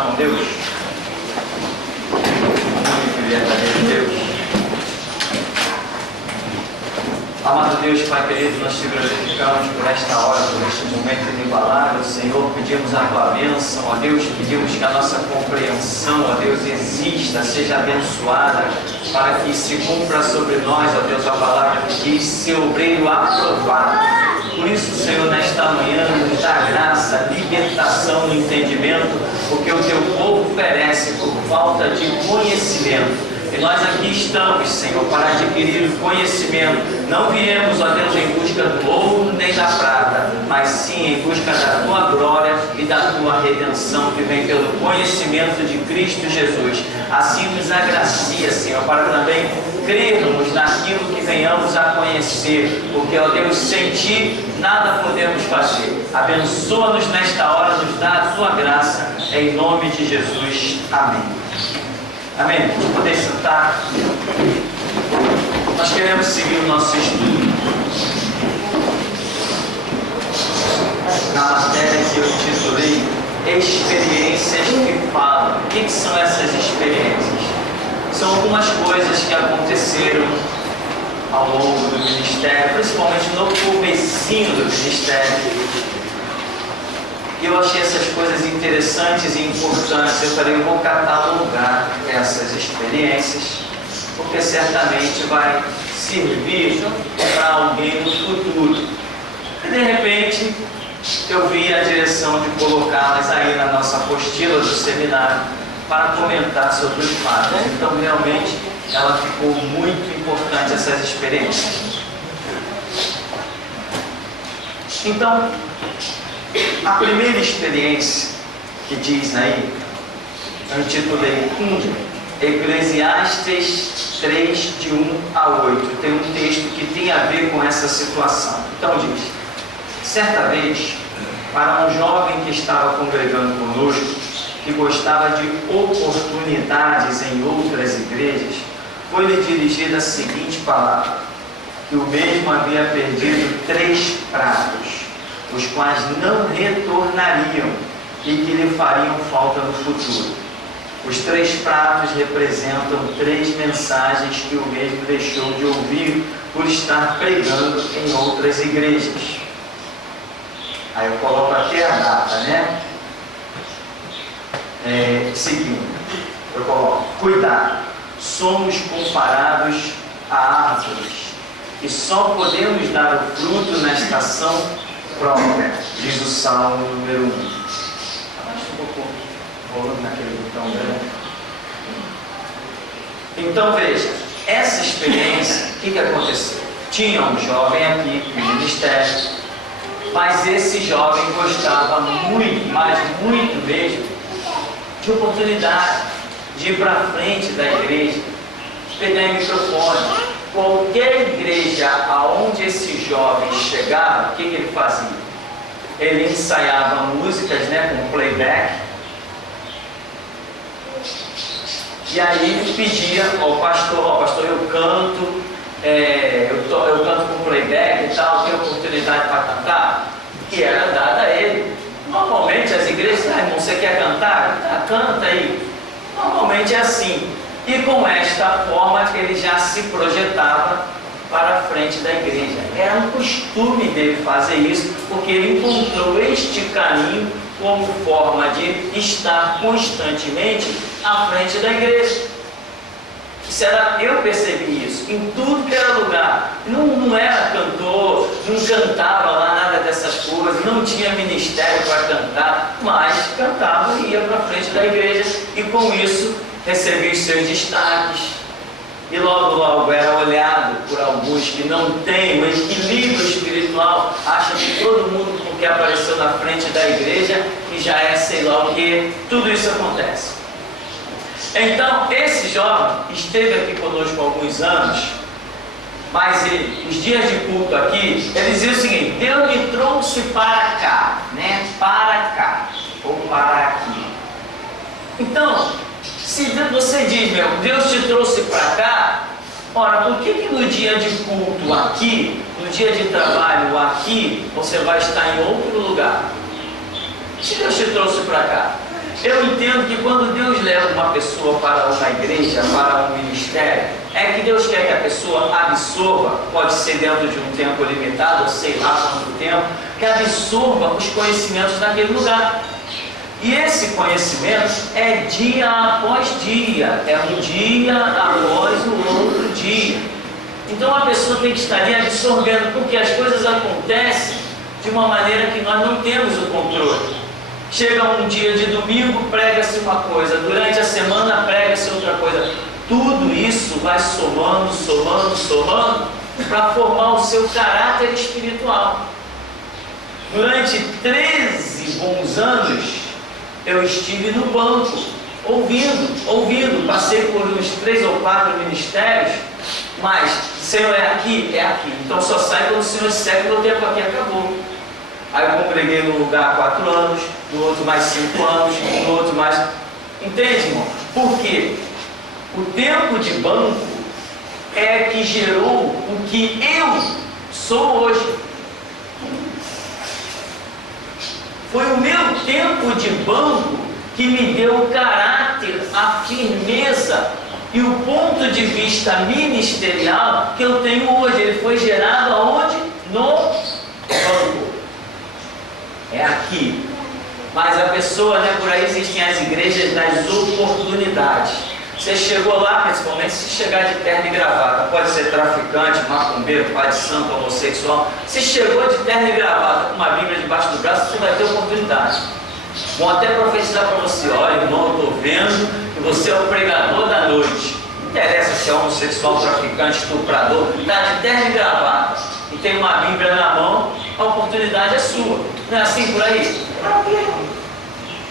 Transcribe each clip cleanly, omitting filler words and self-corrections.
falar com Deus? Muito verdadeiro Deus. Amado Deus, Pai querido, nós te glorificamos por esta hora, por este momento inigualável. Senhor, pedimos a tua bênção, ó Deus, pedimos que a nossa compreensão, ó Deus, exista, seja abençoada, para que se cumpra sobre nós, ó Deus, a palavra que diz, seu obreiro aprovado. Por isso, Senhor, nesta manhã, nos dá graça, libertação no entendimento, porque o teu povo perece por falta de conhecimento. E nós aqui estamos, Senhor, para adquirir o conhecimento. Não viemos, ó Deus, em busca do ouro nem da prata, mas sim em busca da tua glória e da tua redenção, que vem pelo conhecimento de Cristo Jesus. Assim nos agracia, Senhor, para também crermos naquilo que venhamos a conhecer, porque, ó Deus, sem ti nada podemos fazer. Abençoa-nos nesta hora, nos dá a tua graça, em nome de Jesus. Amém. Amém? Vamos poder sentar. Nós queremos seguir o nosso estudo na matéria que eu titulei Experiências que Falam. O que são essas experiências? São algumas coisas que aconteceram ao longo do ministério, principalmente no comecinho do ministério. E eu achei essas coisas interessantes e importantes. Eu falei, eu vou catalogar essas experiências, porque certamente vai servir para alguém no futuro. E de repente, eu vi a direção de colocá-las aí na nossa apostila do seminário para comentar sobre os fatos. Então, realmente, ela ficou muito importante, essas experiências. Então, a primeira experiência que diz aí, eu intitulei Eclesiastes 3, de 1 a 8. Tem um texto que tem a ver com essa situação. Então diz: certa vez, para um jovem que estava congregando conosco, que gostava de oportunidades em outras igrejas, foi-lhe dirigida a seguinte palavra: que o mesmo havia perdido 3 pratos, os quais não retornariam e que lhe fariam falta no futuro. Os 3 pratos representam 3 mensagens que o mesmo deixou de ouvir por estar pregando em outras igrejas. Aí eu coloco aqui a data, né? Seguindo, eu coloco: cuidado, somos comparados a árvores e só podemos dar o fruto na estação própria, diz o Salmo número 1. Abaixa um pouco o volume naquele botão branco. Então veja, essa experiência, o que aconteceu? Tinha um jovem aqui no ministério, mas esse jovem gostava muito, mas muito mesmo, de oportunidade, de ir para frente da igreja, pegar o microfone. Qualquer igreja aonde esse jovem chegava, o que ele fazia? Ele ensaiava músicas, né, com playback, e aí ele pedia ao pastor: pastor, eu canto, eu canto com playback e tal, tem oportunidade para cantar? E era dada a ele. Normalmente as igrejas: irmão, você quer cantar? Canta aí. Normalmente é assim. E com esta forma ele já se projetava para a frente da igreja. Era um costume dele fazer isso, porque ele encontrou este caminho como forma de estar constantemente à frente da igreja. Eu percebi isso em tudo que era lugar. Não era cantor, não cantava lá nada dessas coisas, não tinha ministério para cantar, mas cantava e ia para a frente da igreja, e com isso recebia os seus destaques, e logo era olhado por alguns que não têm o equilíbrio espiritual, acham que todo mundo que apareceu na frente da igreja que já é sei lá o que. Tudo isso acontece. Então esse jovem esteve aqui conosco há alguns anos, mas os dias de culto aqui, ele dizia o seguinte: Deus me trouxe para cá, né? Para cá, ou para aqui. Então, se você diz, Deus te trouxe para cá, ora, por que no dia de culto aqui, no dia de trabalho aqui, você vai estar em outro lugar? Se Deus te trouxe para cá, Eu entendo que quando Deus leva uma pessoa para uma igreja, para um ministério, é que Deus quer que a pessoa absorva, pode ser dentro de um tempo limitado, ou sei lá quanto tempo, que absorva os conhecimentos naquele lugar. E esse conhecimento é dia após dia, é um dia após o outro dia. Então a pessoa tem que estar ali absorvendo, porque as coisas acontecem de uma maneira que nós não temos o controle. Chega um dia de domingo, prega-se uma coisa, durante a semana prega-se outra coisa. Tudo isso vai somando, para formar o seu caráter espiritual. Durante 13 bons anos, eu estive no banco, ouvindo, passei por uns 3 ou 4 ministérios, mas, Senhor, é aqui, então só sai quando o Senhor disser que o tempo aqui acabou. Aí eu congreguei no lugar 4 anos, no outro mais 5 anos, no outro mais... Entende, irmão? Por quê? O tempo de banco é que gerou o que eu sou hoje. Foi o meu tempo de banco que me deu o caráter, a firmeza e o ponto de vista ministerial que eu tenho hoje. Ele foi gerado aonde? No banco. É aqui. Mas a pessoa, né, por aí existem as igrejas das oportunidades. Você chegou lá, principalmente se chegar de terno e gravata, pode ser traficante, macumbeiro, pai de santo, homossexual. Se chegou de terno e gravata com uma Bíblia debaixo do braço, você vai ter oportunidade. Vão até profetizar para você: olha, irmão, eu estou vendo que você é o pregador da noite. Não interessa se é homossexual, traficante, estuprador, está de terno e gravata e tem uma Bíblia na mão, a oportunidade é sua. Não é assim por aí?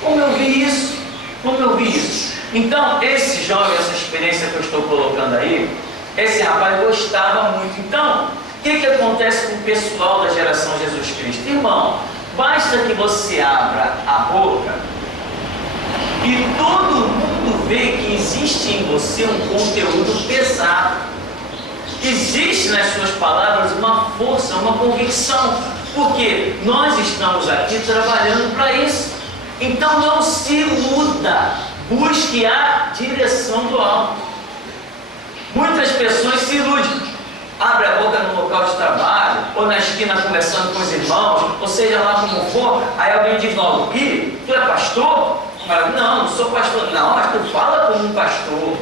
Como eu vi isso? Então, esse jovem, essa experiência que eu estou colocando aí, esse rapaz gostava muito. Então, o que acontece com o pessoal da geração Jesus Cristo? Irmão, basta que você abra a boca e todo mundo vê que existe em você um conteúdo pesado. Existe nas suas palavras uma força, uma convicção, porque nós estamos aqui trabalhando para isso. Então não se iluda, busque a direção do alto. Muitas pessoas se iludem, abre a boca no local de trabalho, ou na esquina conversando com os irmãos, ou seja lá como for, aí alguém diz logo: Ih, tu é pastor? Fala: não sou pastor. Não, mas tu fala como um pastor.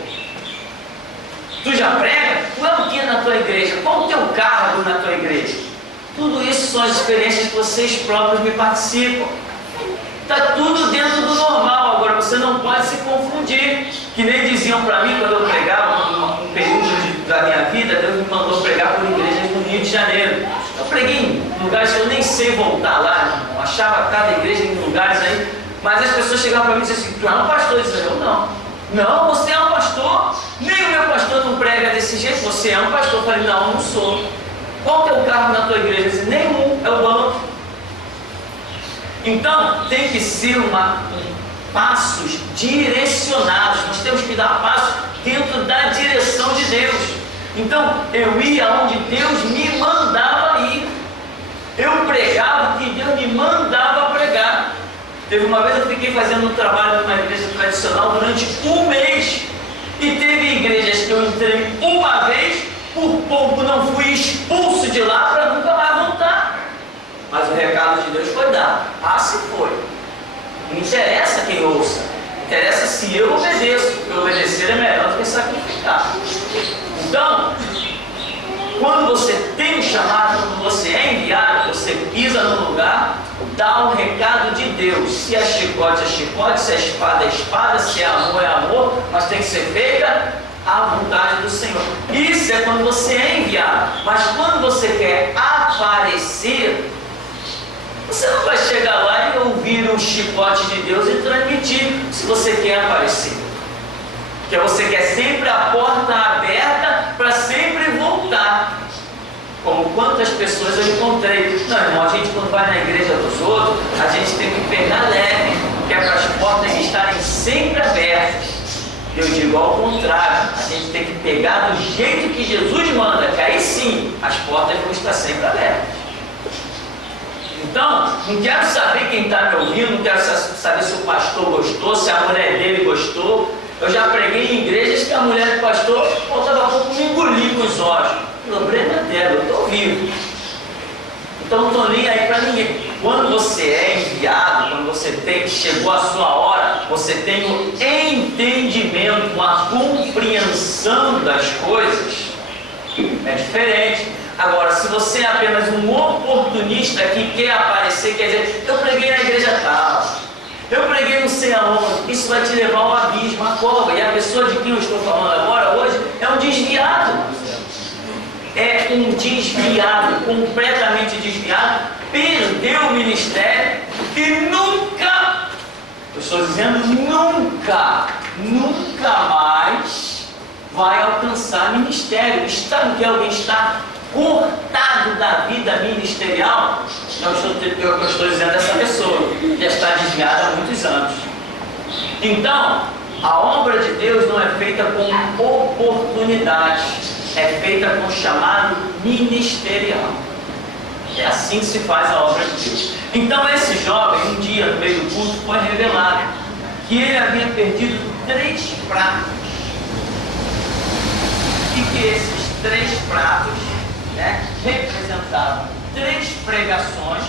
Tu já prega? Tu é o que na tua igreja? Qual o teu cargo na tua igreja? Tudo isso são as experiências que vocês próprios me participam. Está tudo dentro do normal. Agora você não pode se confundir. Que nem diziam para mim quando eu pregava, um período da minha vida, Deus me mandou pregar por igrejas no Rio de Janeiro. Eu preguei em lugares que eu nem sei voltar lá, não achava cada igreja em lugares aí, mas as pessoas chegavam para mim e diziam assim: tu é um pastor? Eu dizia: eu não, você é um pastor? Nem o meu pastor não prega desse jeito. Você é um pastor? Eu falei: não sou. Qual o teu cargo na tua igreja? Eu disse: nenhum, é o banco. Então tem que ser passos direcionados. Nós temos que dar passos dentro da direção de Deus. Então eu ia onde Deus me mandava ir. Eu pregava o que Deus me mandava pregar. Teve uma vez eu fiquei fazendo um trabalho numa igreja tradicional durante 1 mês. E teve igrejas que eu entrei uma vez, por pouco não fui expulso de lá para nunca mais voltar. Mas o recado de Deus foi dado. Se foi. Não interessa quem ouça. Interessa se eu obedeço. Porque obedecer é melhor do que sacrificar. Então, quando você tem um chamado, quando você é enviado, você pisa no lugar, dá um recado de Deus. Se é chicote, é chicote. Se é espada, é espada. Se é amor, mas tem que ser feita à vontade do Senhor. Isso é quando você é enviado. Mas quando você quer aparecer, você não vai chegar lá e ouvir o chicote de Deus e transmitir, se você quer aparecer. Porque você quer sempre a porta aberta para sempre voltar. Como quantas pessoas eu encontrei: não, irmão, a gente quando vai na igreja dos outros, a gente tem que pegar leve, que é para as portas estarem sempre abertas. Eu digo ao contrário, a gente tem que pegar do jeito que Jesus manda, que aí sim as portas vão estar sempre abertas. Então, não quero saber quem está me ouvindo, não quero saber se o pastor gostou, se a mulher dele gostou. Eu já preguei em igrejas que a mulher do pastor faltava pouco me engolir com os olhos. O problema é dela, eu estou vivo. Então não estou nem aí para ninguém. Quando você é enviado, quando você chegou a sua hora, você tem o entendimento, a compreensão das coisas, é diferente. Agora, se você é apenas um oportunista que quer aparecer, quer dizer, eu preguei na igreja tal, eu preguei não sei aonde, isso vai te levar ao abismo, à cova. E a pessoa de quem eu estou falando agora, hoje, é um desviado. É um desviado, completamente desviado, perdeu o ministério e nunca, eu estou dizendo nunca mais vai alcançar ministério. Está no que alguém está cortado da vida ministerial? Eu estou dizendo essa pessoa que está desviada há muitos anos. Então, a obra de Deus não é feita com oportunidade, é feita com chamado ministerial. É assim que se faz a obra de Deus. Então esse jovem, um dia no meio do culto, foi revelado que ele havia perdido 3 pratos. E que esses 3 pratos, representavam 3 pregações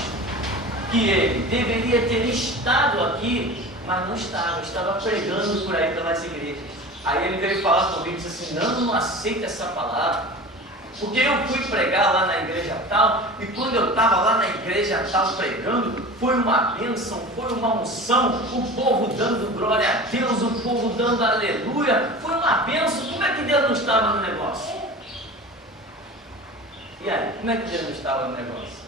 que ele deveria ter estado aqui, mas não estava pregando por aí pelas igrejas. Aí ele veio falar comigo e disse assim: não aceito essa palavra, porque eu fui pregar lá na igreja tal, e quando eu estava lá na igreja tal pregando, foi uma bênção, foi uma unção, o povo dando glória a Deus, o povo dando aleluia, foi uma bênção. Como é que Deus não estava no negócio? E aí, como é que Deus não estava no negócio?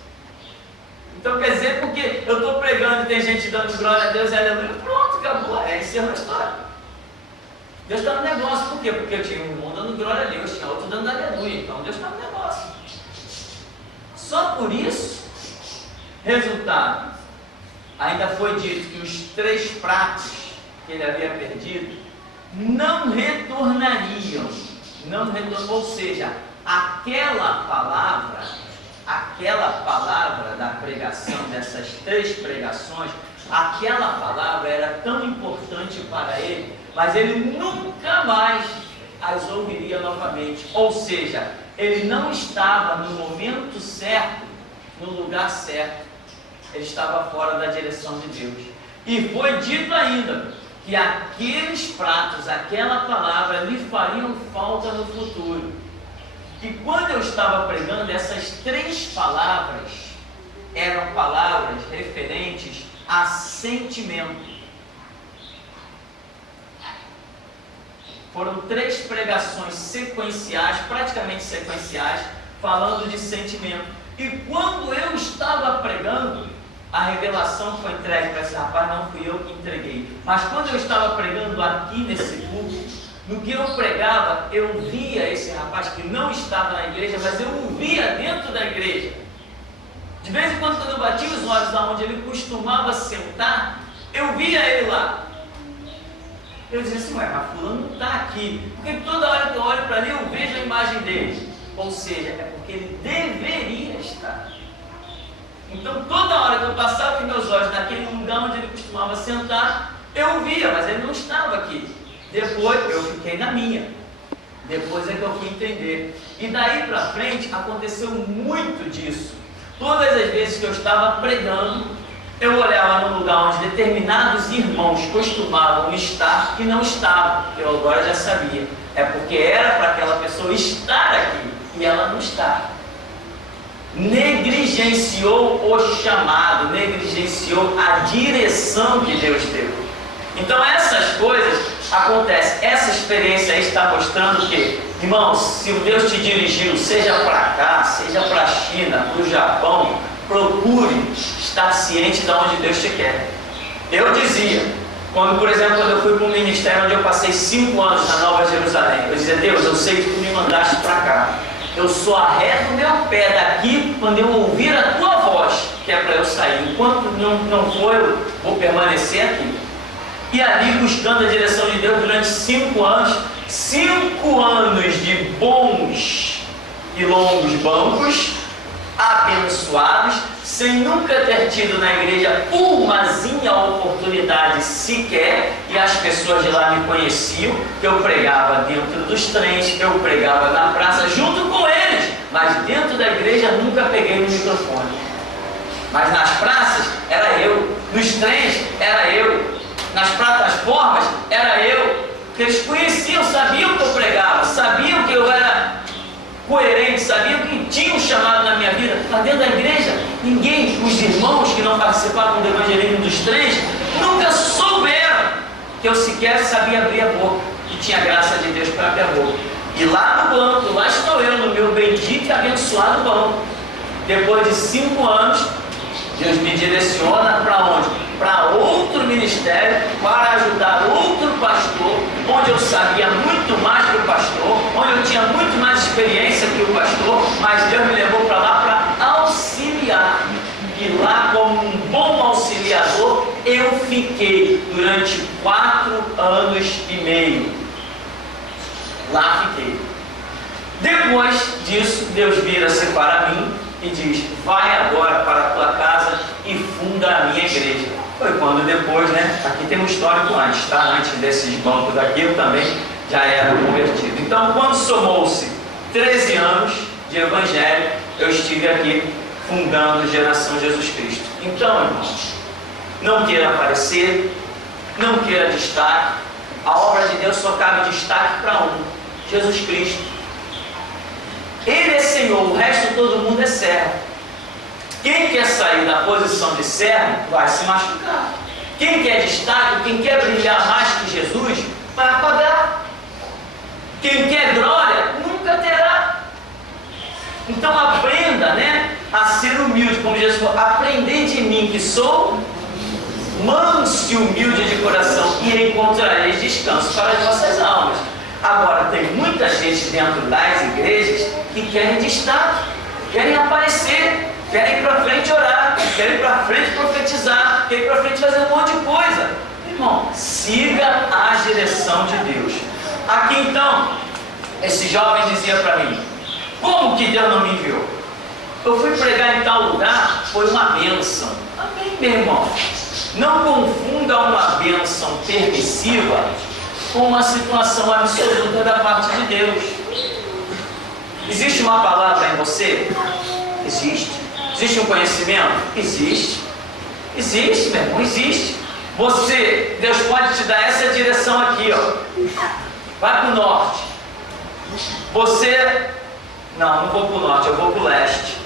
Então quer dizer, porque eu estou pregando e tem gente dando glória a Deus e aleluia, pronto, acabou, encerrou a história. Deus está no negócio. Por quê? Porque eu tinha um irmão dando glória a Deus, tinha outro dando aleluia. Então Deus está no negócio. Só por isso, resultado, ainda foi dito que os 3 pratos que ele havia perdido não retornariam. Ou seja, aquela palavra da pregação, dessas 3 pregações, aquela palavra era tão importante para ele, mas ele nunca mais as ouviria novamente. Ou seja, ele não estava no momento certo, no lugar certo. Ele estava fora da direção de Deus. E foi dito ainda que aqueles pratos, aquela palavra, lhe fariam falta no futuro. E quando eu estava pregando, essas 3 palavras eram palavras referentes a sentimento. Foram 3 pregações sequenciais, praticamente sequenciais, falando de sentimento. E quando eu estava pregando, a revelação foi entregue para esse rapaz, não fui eu que entreguei. Mas quando eu estava pregando aqui nesse culto, no que eu pregava, eu via esse rapaz que não estava na igreja, mas eu o via dentro da igreja. De vez em quando eu batia os olhos da onde ele costumava sentar, eu via ele lá. Eu dizia assim: ué, mas fulano não está aqui, porque toda hora que eu olho para ali eu vejo a imagem dele. Ou seja, é porque ele deveria estar. Então toda hora que eu passava os meus olhos naquele lugar onde ele costumava sentar, eu o via, mas ele não estava aqui. Depois eu fiquei na minha. Depois é que eu fui entender. E daí para frente aconteceu muito disso. Todas as vezes que eu estava pregando, eu olhava no lugar onde determinados irmãos costumavam estar e não estavam, que eu agora já sabia. É porque era para aquela pessoa estar aqui e ela não está. Negligenciou o chamado, negligenciou a direção que Deus deu. Então essas coisas acontecem. Essa experiência aí está mostrando que, irmãos, se Deus te dirigiu, seja para cá, seja para a China, para o Japão, procure estar ciente de onde Deus te quer. Eu dizia, por exemplo, quando eu fui para um ministério onde eu passei 5 anos na Nova Jerusalém, eu dizia: Deus, eu sei que tu me mandaste para cá. Eu só arredo meu pé daqui quando eu ouvir a tua voz, que é para eu sair. Enquanto não for, eu vou permanecer aqui. E ali, buscando a direção de Deus durante 5 anos, 5 anos de bons e longos bancos, abençoados, sem nunca ter tido na igreja umazinha oportunidade sequer, e as pessoas de lá me conheciam, que eu pregava dentro dos trens, eu pregava na praça junto com eles, mas dentro da igreja nunca peguei no microfone. Mas nas praças era eu, nos trens era eu, nas plataformas era eu, que eles conheciam, sabiam que eu pregava, sabiam que eu era coerente, sabiam que tinha um chamado na minha vida. Mas dentro da igreja, ninguém, os irmãos que não participavam do evangelismo dos três, nunca souberam que eu sequer sabia abrir a boca, e tinha graça de Deus para abrir a boca. E lá no banco, lá estou eu, no meu bendito e abençoado banco. Depois de 5 anos, Deus me direciona para onde? Para outro ministério, para ajudar outro pastor, onde eu sabia muito mais que o pastor, onde eu tinha muito mais experiência que o pastor, mas Deus me levou para lá para auxiliar. E lá, como um bom auxiliador, eu fiquei durante 4 anos e meio. Lá fiquei. Depois disso, Deus vira-se para mim e diz: vai agora para a tua casa e funda a minha igreja. Foi quando depois, né? Aqui tem um histórico antes, tá? Antes desses bancos aqui, eu também já era convertido. Então, quando somou-se 13 anos de evangelho, eu estive aqui fundando Geração Jesus Cristo. Então, irmãos, não queira aparecer, não queira destaque. A obra de Deus só cabe destaque para um: Jesus Cristo. Ele é Senhor, o resto todo mundo é servo. Quem quer sair da posição de servo vai se machucar. Quem quer destaque, quem quer brilhar mais que Jesus, vai apagar. Quem quer glória, nunca terá. Então aprenda, né, a ser humilde, como Jesus falou: aprendei de mim, que sou manso e humilde de coração, e encontrareis descanso para as vossas almas. Agora, tem muita gente dentro das igrejas que querem destaque, querem aparecer, querem ir para frente orar, querem ir para frente profetizar, querem ir para frente fazer um monte de coisa. Irmão, siga a direção de Deus. Aqui então, esse jovem dizia para mim: como que Deus não me enviou? Eu fui pregar em tal lugar, foi uma bênção. Amém, meu irmão? Não confunda uma bênção permissiva com uma situação absoluta da parte de Deus. Existe uma palavra em você? Existe. Existe um conhecimento? Existe. Existe, meu irmão, existe. Você, Deus pode te dar essa direção aqui, ó. Vai para o norte. Você, não vou para o norte, eu vou para o leste.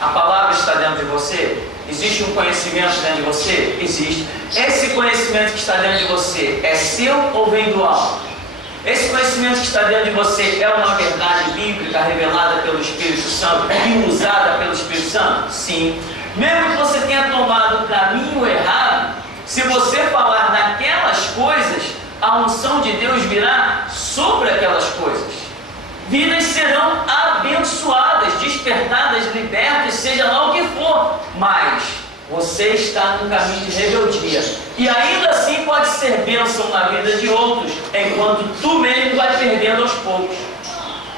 A palavra está dentro de você? Existe um conhecimento dentro de você? Existe. Esse conhecimento que está dentro de você é seu ou vem do alto? Esse conhecimento que está dentro de você é uma verdade bíblica revelada pelo Espírito Santo e usada pelo Espírito Santo? Sim. Mesmo que você tenha tomado o caminho errado, se você falar daquelas coisas, a unção de Deus virá sobre aquelas coisas. Vidas serão abençoadas, despertadas, libertas, seja lá o que for, mas você está num caminho de rebeldia, e ainda assim pode ser bênção na vida de outros, enquanto tu mesmo vai perdendo aos poucos.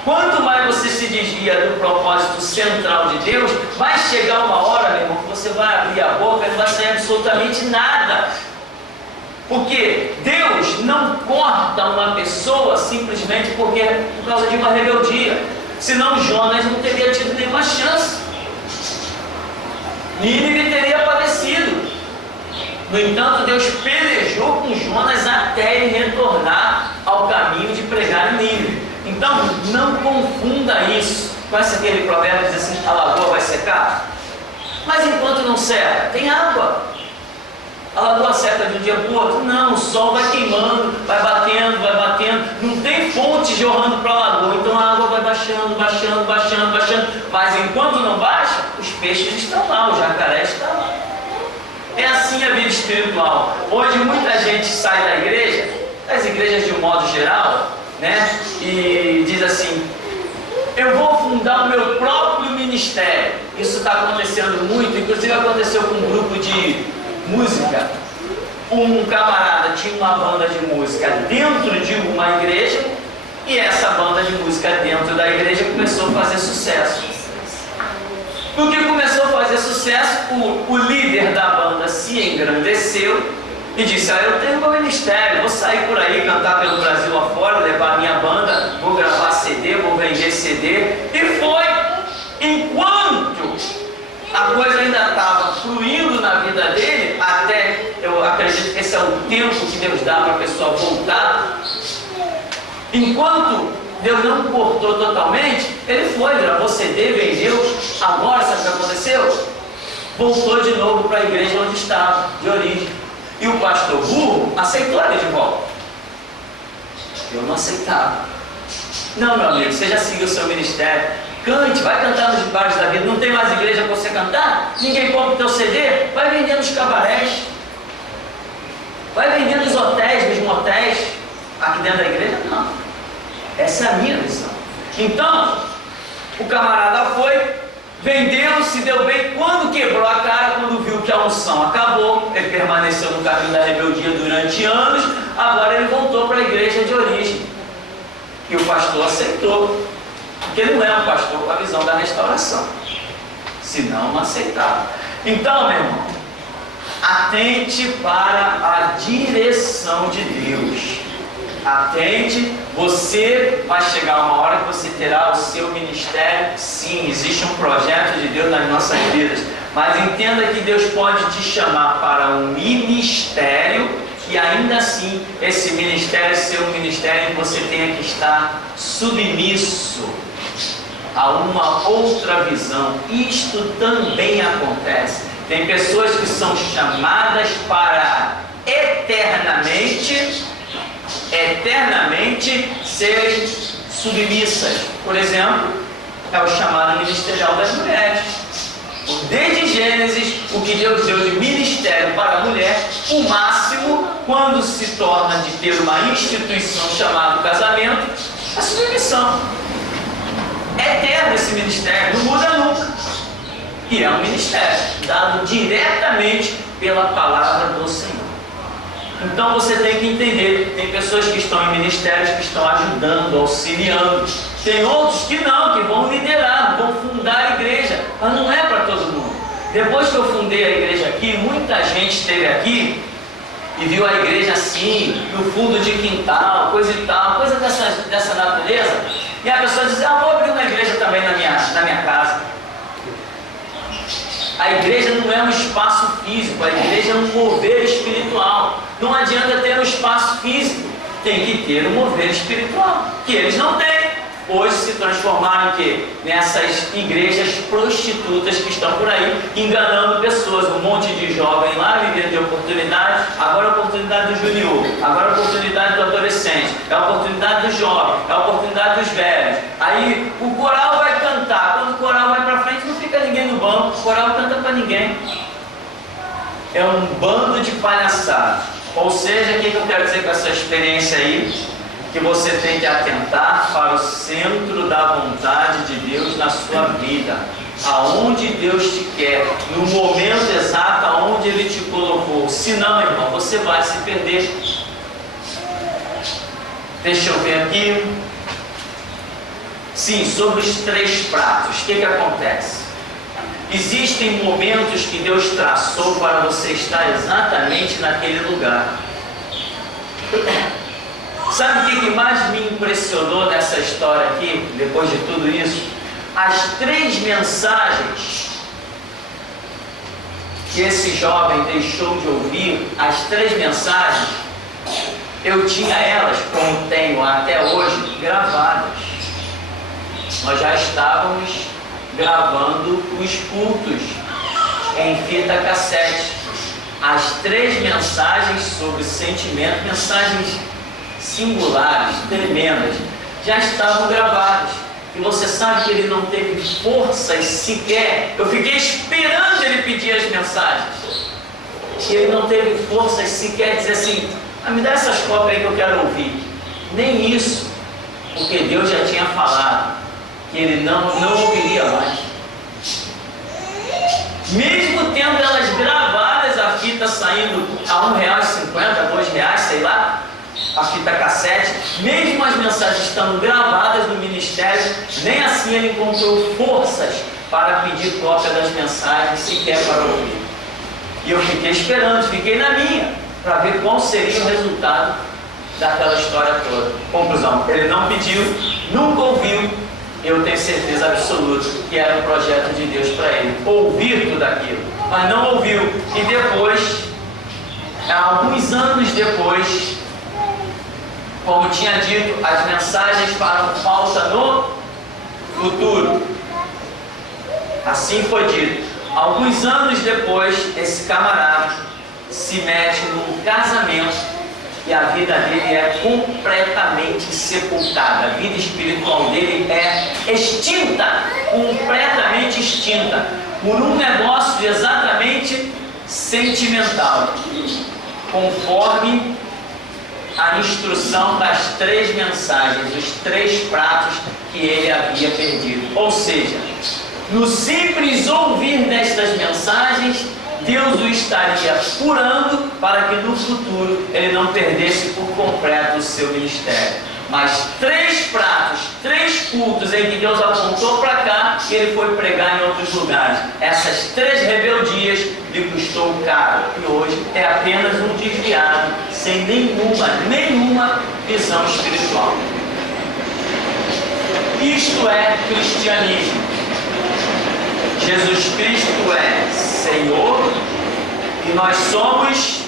Quanto mais você se desvia do propósito central de Deus, vai chegar uma hora, meu irmão, que você vai abrir a boca e não vai sair absolutamente nada. Porque Deus não corta uma pessoa simplesmente por causa de uma rebeldia. Senão Jonas não teria tido nenhuma chance. Nínive teria padecido. No entanto, Deus pelejou com Jonas até ele retornar ao caminho de pregar em Nínive. Então, não confunda isso. Conhece aquele provérbio que diz assim: a lagoa vai secar? Mas enquanto não seca, tem água. A lagoa seca de um dia para o outro? Não, o sol vai queimando, vai batendo, não tem fonte jorrando para a lagoa, então a água vai baixando, mas enquanto não baixa, os peixes estão lá, o jacaré está lá. É assim a vida espiritual. Hoje muita gente sai da igreja, das igrejas de um modo geral, né, e diz assim: eu vou fundar o meu próprio ministério. Isso está acontecendo muito, inclusive aconteceu com um grupo de música. Um camarada tinha uma banda de música dentro de uma igreja, e essa banda de música dentro da igreja começou a fazer sucesso. No que começou a fazer sucesso, o líder da banda se engrandeceu e disse: eu tenho meu ministério, vou sair por aí, cantar pelo Brasil afora, levar a minha banda, vou gravar CD, vou vender CD. E foi, enquanto a coisa ainda estava fluindo na vida dele, até, eu acredito que esse é o tempo que Deus dá para a pessoa voltar. Enquanto Deus não cortou totalmente, ele foi, gravou CD, vendeu. Agora, sabe o que aconteceu? Voltou de novo para a igreja onde estava, de origem. E o pastor burro aceitou ele de volta. Eu não aceitava. Não, meu amigo, você já seguiu o seu ministério. Cante, vai cantar nos bares da vida. Não tem mais igreja para você cantar? Ninguém compra o teu CD? Vai vender nos cabarés. Vai vender nos hotéis, nos motéis. Aqui dentro da igreja, não. Essa é a minha missão. Então, o camarada foi, vendeu, se deu bem. Quando quebrou a cara, quando viu que a unção acabou, ele permaneceu no caminho da rebeldia durante anos. Agora ele voltou para a igreja de origem. E o pastor aceitou. Porque ele não é um pastor com a visão da restauração. Senão não aceitava. Então, meu irmão, atente para a direção de Deus. Atente, você vai chegar uma hora que você terá o seu ministério. Sim, existe um projeto de Deus nas nossas vidas, mas entenda que Deus pode te chamar para um ministério e ainda assim esse ministério ser um ministério em que você tenha que estar submisso a uma outra visão. Isto também acontece. Tem pessoas que são chamadas para eternamente serem submissas. Por exemplo, é o chamado ministerial das mulheres. Desde Gênesis, o que Deus deu de ministério para a mulher, o máximo, quando se torna de ter uma instituição chamada casamento, a submissão. É eterno esse ministério, não muda nunca. E é um ministério dado diretamente pela palavra do Senhor. Então você tem que entender, tem pessoas que estão em ministérios que estão ajudando, auxiliando. Tem outros que não, que vão liderar, vão fundar a igreja, mas não é para todo mundo. Depois que eu fundei a igreja aqui, muita gente esteve aqui e viu a igreja assim, no fundo de quintal, coisa e tal, coisa dessa natureza. E a pessoa diz: vou abrir uma igreja também na minha casa. A igreja não é um espaço físico, a igreja é um mover espiritual. Não adianta ter um espaço físico, tem que ter um mover espiritual, que eles não têm. Hoje se transformaram em quê? Nessas igrejas prostitutas que estão por aí, enganando pessoas. Um monte de jovem lá, vivendo de oportunidade. Agora é a oportunidade do junior, agora é a oportunidade do adolescente, é a oportunidade do jovem, é a oportunidade dos velhos. Aí o coral vai cantar. Quando o coral vai para frente, não fica ninguém no banco, o coral canta para ninguém. É um bando de palhaçadas. Ou seja, o que eu quero dizer com essa experiência aí? Que você tem que atentar para o centro da vontade de Deus na sua vida, aonde Deus te quer, no momento exato aonde Ele te colocou. Senão, irmão, você vai se perder. Deixa eu ver aqui. Sim, sobre os 3 pratos, o que acontece? Existem momentos que Deus traçou para você estar exatamente naquele lugar. Sabe o que mais me impressionou nessa história aqui, depois de tudo isso? As 3 mensagens que esse jovem deixou de ouvir, as 3 mensagens, eu tinha elas, como tenho até hoje, gravadas. Nós já estávamos gravando os cultos em fita cassete. As 3 mensagens sobre sentimento, mensagens singulares, tremendas, já estavam gravadas. E você sabe que ele não teve forças sequer. Eu fiquei esperando ele pedir as mensagens. E ele não teve forças sequer de dizer assim: me dá essas cópias aí que eu quero ouvir. Nem isso, porque Deus já tinha falado que ele não ouviria mais. Mesmo tendo elas gravadas, a fita saindo a R$1,50, R$2, sei lá, a fita cassete, mesmo as mensagens estando gravadas no ministério, nem assim ele encontrou forças para pedir cópia das mensagens, sequer para ouvir. E eu fiquei esperando, fiquei na minha, para ver qual seria o resultado daquela história toda. Conclusão, ele não pediu, nunca ouviu. Eu tenho certeza absoluta que era um projeto de Deus para ele ouvir tudo aquilo, mas não ouviu. E depois, alguns anos depois, como tinha dito, as mensagens falam falta no futuro. Assim foi dito. Alguns anos depois, esse camarada se mete num casamento e a vida dele é completamente sepultada. A vida espiritual dele é extinta, completamente extinta, por um negócio exatamente sentimental, conforme a instrução das 3 mensagens, os 3 pratos que ele havia perdido. Ou seja, no simples ouvir destas mensagens, Deus o estaria curando para que no futuro ele não perdesse por completo o seu ministério. Mas 3 pratos, 3 cultos em que Deus apontou para cá e ele foi pregar em outros lugares. Essas 3 rebeldias lhe custou caro e hoje é apenas um desviado, sem nenhuma visão espiritual. Isto é cristianismo. Jesus Cristo é Senhor e nós somos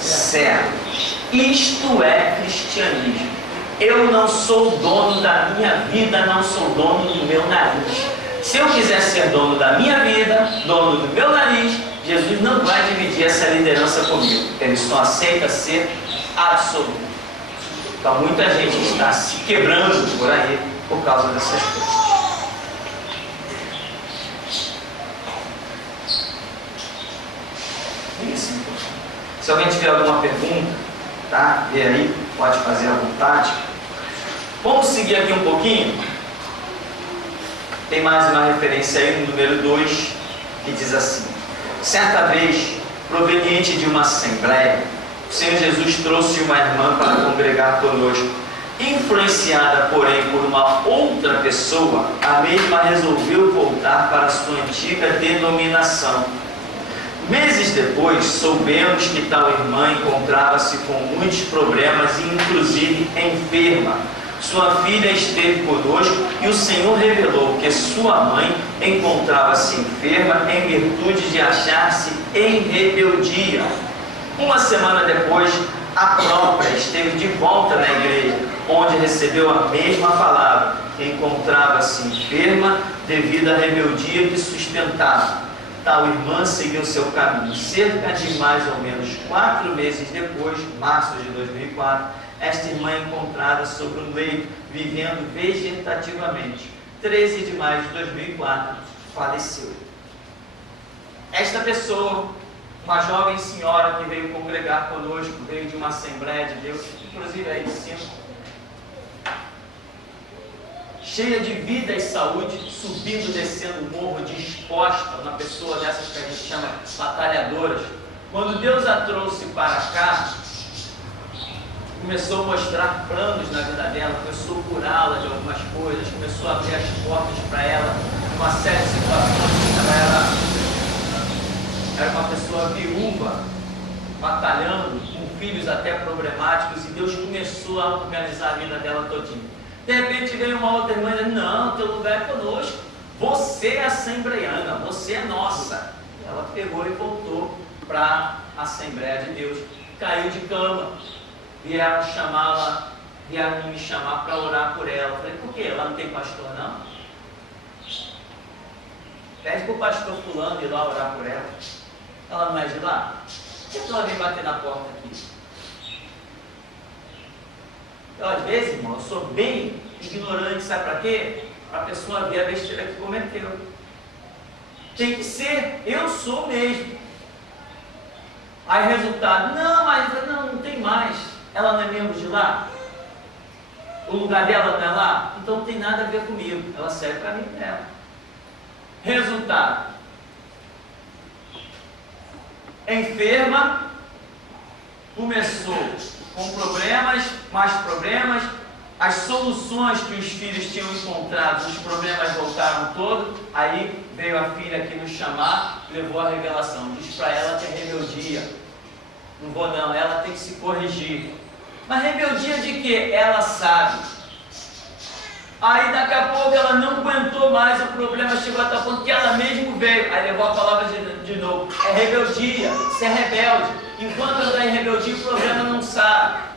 servos. Isto é cristianismo. Eu não sou dono da minha vida, não sou dono do meu nariz. Se eu quiser ser dono da minha vida, dono do meu nariz, Jesus não vai dividir essa liderança comigo. Ele só aceita ser absoluto. Então muita gente está se quebrando por aí por causa dessas coisas. Se alguém tiver alguma pergunta, tá? Vê aí, pode fazer à vontade. Vamos seguir aqui um pouquinho. Tem mais uma referência aí no número 2, que diz assim: certa vez, proveniente de uma assembleia, o Senhor Jesus trouxe uma irmã para congregar conosco. Influenciada, porém, por uma outra pessoa, a mesma resolveu voltar para a sua antiga denominação. Meses depois, soubemos que tal irmã encontrava-se com muitos problemas e inclusive enferma. Sua filha esteve conosco e o Senhor revelou que sua mãe encontrava-se enferma em virtude de achar-se em rebeldia. Uma semana depois, a própria esteve de volta na igreja, onde recebeu a mesma palavra, que encontrava-se enferma devido à rebeldia que sustentava. Tal irmã seguiu seu caminho. Cerca de mais ou menos 4 meses depois, março de 2004, esta irmã encontrada sobre um leito, vivendo vegetativamente. 13 de maio de 2004, faleceu. Esta pessoa, uma jovem senhora que veio congregar conosco, veio de uma Assembleia de Deus, inclusive aí de cima, cheia de vida e saúde, subindo, descendo o morro, disposta, uma pessoa dessas que a gente chama batalhadoras. Quando Deus a trouxe para cá, começou a mostrar planos na vida dela, começou a curá-la de algumas coisas, começou a abrir as portas para ela, uma série de situações. Ela era uma pessoa viúva, batalhando, com filhos até problemáticos, e Deus começou a organizar a vida dela todinha. De repente veio uma outra irmã e disse: não, teu lugar é conosco, você é assembleiana, você é nossa. Ela pegou e voltou para a Assembleia de Deus, caiu de cama, vieram me chamar para orar por ela. Eu falei: por quê? Lá não tem pastor não? Pede para o pastor fulano ir lá orar por ela. Ela não é de lá? Por que ela vem bater na porta aqui? Eu, às vezes, irmão, eu sou bem ignorante, sabe para quê? Para a pessoa ver a besteira que cometeu. Tem que ser, eu sou mesmo. Aí resultado, não, mas não tem mais. Ela não é membro de lá? O lugar dela não é lá? Então não tem nada a ver comigo. Ela serve para mim dela. Resultado: enferma, começou com problemas, mais problemas, as soluções que os filhos tinham encontrado, os problemas voltaram todos. Aí veio a filha aqui nos chamar, levou a revelação. Diz para ela que é rebeldia. Não vou não, ela tem que se corrigir. Mas rebeldia de quê? Ela sabe. Aí daqui a pouco ela não aguentou mais, o problema chegou até o ponto que ela mesmo veio. Aí levou a palavra de novo. É rebeldia, você é rebelde. Enquanto ela está em rebeldia, o problema não sabe.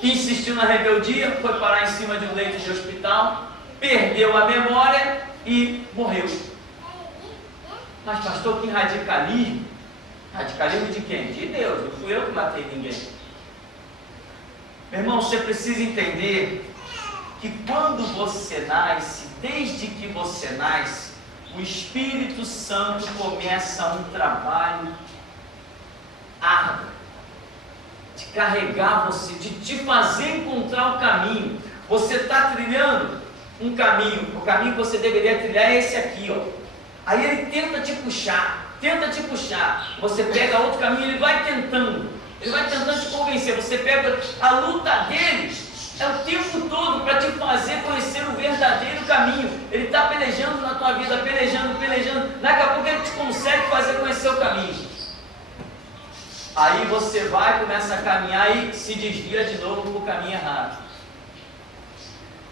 Insistiu na rebeldia, foi parar em cima de um leito de hospital, perdeu a memória e morreu. Mas pastor, que radicalismo? Radicalismo de quem? De Deus, não fui eu que matei ninguém. Meu irmão, você precisa entender que quando você nasce, desde que você nasce, o Espírito Santo começa um trabalho árduo de carregar você, de te fazer encontrar o caminho. Você está trilhando um caminho, o caminho que você deveria trilhar é esse aqui, ó. Aí ele tenta te puxar. Você pega outro caminho, ele vai tentando te convencer. Você pega a luta dele, é o tempo todo para te fazer conhecer o verdadeiro caminho. Ele está pelejando na tua vida, pelejando. Daqui a pouco ele te consegue fazer conhecer o caminho. Aí você vai, começa a caminhar e se desvia de novo para o caminho errado.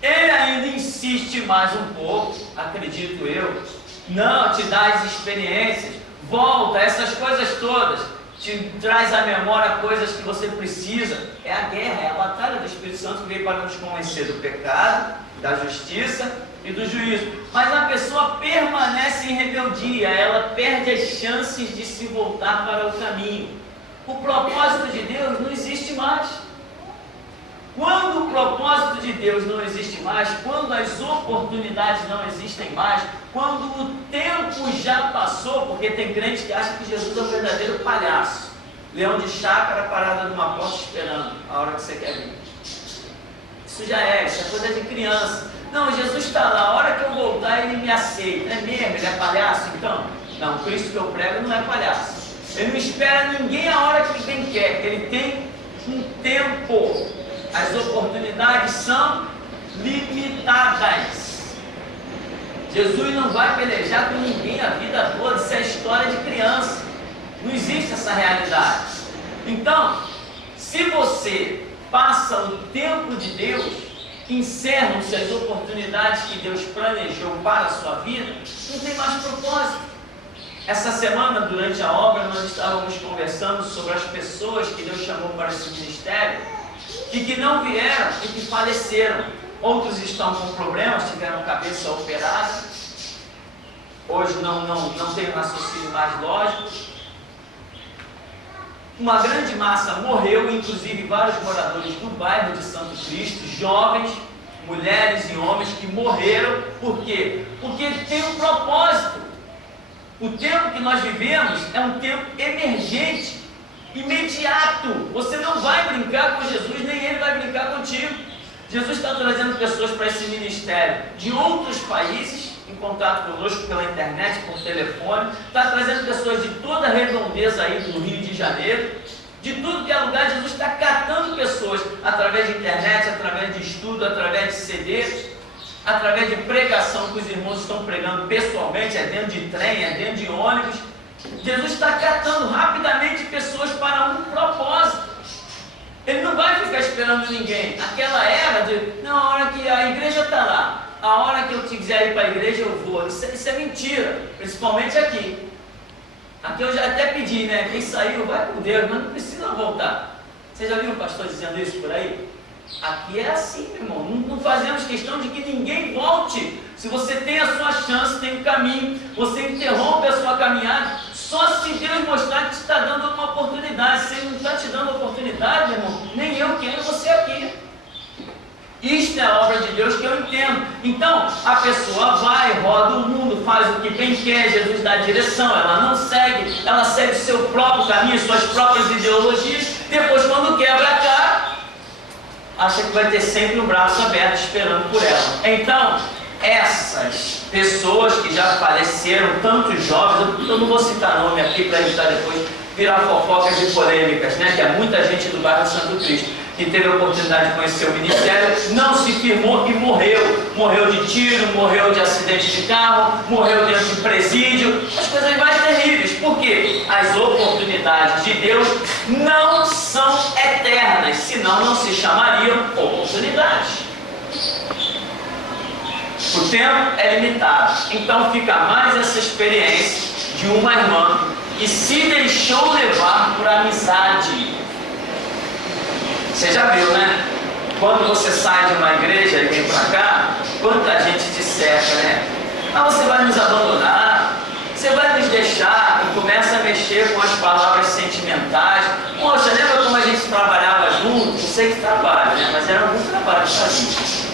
Ele ainda insiste mais um pouco, acredito eu. Não, te dá as experiências, volta, essas coisas todas. Te traz à memória coisas que você precisa. É a guerra, é a batalha do Espírito Santo que veio para nos convencer do pecado, da justiça e do juízo. Mas a pessoa permanece em rebeldia, ela perde as chances de se voltar para o caminho. O propósito de Deus não existe mais. Quando o propósito de Deus não existe mais, quando as oportunidades não existem mais, quando o tempo já passou, porque tem crente que acha que Jesus é um verdadeiro palhaço, leão de chácara parado numa porta esperando a hora que você quer vir. Isso já isso é coisa de criança. Não, Jesus está lá, a hora que eu voltar ele me aceita. É mesmo? Ele é palhaço então? Não, o Cristo que eu prego não é palhaço. Ele não espera ninguém a hora que bem quer, ele tem um tempo. As oportunidades são limitadas. Jesus não vai pelejar com ninguém a vida toda, isso é história de criança. Não existe essa realidade. Então, se você passa o tempo de Deus, encerram-se as oportunidades que Deus planejou para a sua vida, não tem mais propósito. Essa semana, durante a obra, nós estávamos conversando sobre as pessoas que Deus chamou para esse ministério e que não vieram e que faleceram. Outros estão com problemas, tiveram cabeça operada. Hoje não tem um raciocínio mais lógico. Uma grande massa morreu, inclusive vários moradores do bairro de Santo Cristo, jovens, mulheres e homens que morreram. Por quê? Porque tem um propósito. O tempo que nós vivemos é um tempo emergente, imediato. Você não vai brincar com Jesus, nem ele vai brincar contigo. Jesus está trazendo pessoas para esse ministério de outros países, em contato conosco pela internet, por telefone. Está trazendo pessoas de toda a redondeza aí do Rio de Janeiro, de tudo que é lugar. Jesus está catando pessoas através de internet, através de estudo, através de CDs, através de pregação que os irmãos estão pregando pessoalmente, é dentro de trem, é dentro de ônibus. Jesus está catando rapidamente pessoas para um propósito. Ele não vai ficar esperando ninguém. Aquela era de, não, a hora que a igreja está lá, a hora que eu quiser ir para a igreja eu vou. Isso é mentira, principalmente aqui. Aqui eu já até pedi, né? Quem saiu vai com Deus, mas não precisa voltar. Você já viu o pastor dizendo isso por aí? Aqui é assim, meu irmão. Não fazemos questão de que ninguém volte. Se você tem a sua chance, tem um caminho, você interrompe a sua caminhada, só se Deus mostrar que te está dando uma oportunidade. Se Ele não está te dando oportunidade, meu irmão, nem eu quero você aqui. Isto é a obra de Deus que eu entendo. Então, a pessoa vai, roda o mundo, faz o que bem quer, Jesus dá a direção, ela não segue, ela segue o seu próprio caminho, suas próprias ideologias. Depois, quando quebra a cara, acha que vai ter sempre um braço aberto esperando por ela. Então, essas pessoas que já faleceram, tantos jovens, eu não vou citar nome aqui para evitar depois virar fofocas e polêmicas, né? Que é muita gente do bairro Santo Cristo. que teve a oportunidade de conhecer o ministério, não se firmou e morreu. Morreu de tiro, morreu de acidente de carro, morreu dentro de presídio, as coisas mais terríveis. Por quê? As oportunidades de Deus não são eternas, senão não se chamariam oportunidades. O tempo é limitado, então fica mais essa experiência de uma irmã que se deixou levar por amizade. Você já viu, né? Quando você sai de uma igreja e vem para cá, quanta gente te cerca, né? Ah, você vai nos abandonar, você vai nos deixar, e começa a mexer com as palavras sentimentais. Poxa, lembra como a gente trabalhava junto? Não sei que trabalho, né? Mas era algum trabalho que fazia.